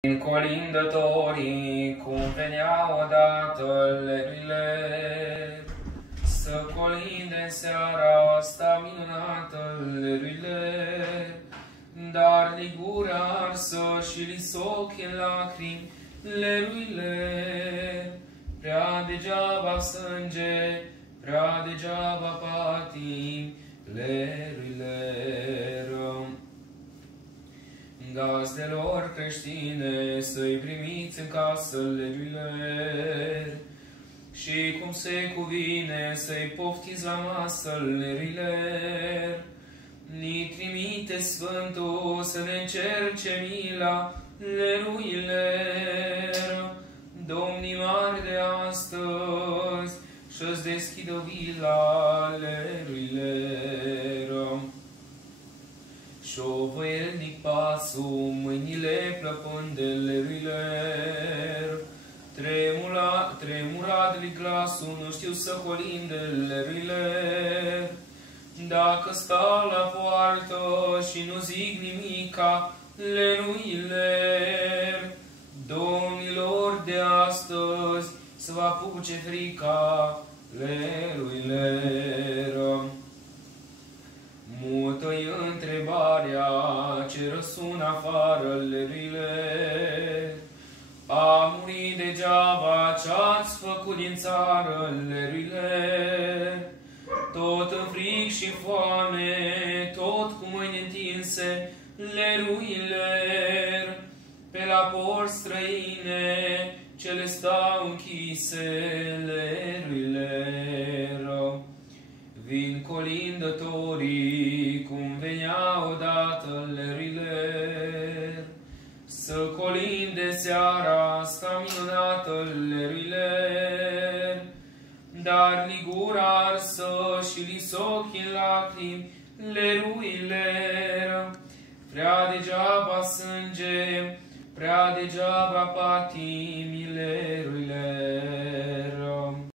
Colindătorii cum veneau odată leruile să colinde în seara asta minunată leruile, dar ligura arsă și lisoc în lacrimi leruile, prea degeaba sânge, prea degeaba patim leruile. Gazdelor creștine să-i primiți în casă leruile și cum se cuvine să-i poftiți la masă leruile. Ni trimite Sfântul să ne încerce mila leruile. Domnii mari de astăzi și-ți deschidă vila leruile. Șovăielnic pasul, mâinile plăpând de leruile. Tremurat-li glasul, nu știu să colinde leruile. Dacă stau la poartă și nu zic nimica leruile, domnilor de astăzi să vă apuce frica leruile. Mută-i întrebarea ce răsună afară leruile. A murit degeaba ce-ați făcut din țară leruile. Tot în fric și foame, tot cu mâini întinse leruile. Pe la porți străine ce le stau închise leruile. Vin colindătorii cum venea odată leruile să colinde seara asta minunată leruile, dar ligura arsă și lisoc în lacrimi leruile, prea degeaba sânge, prea degeaba patimi leruile.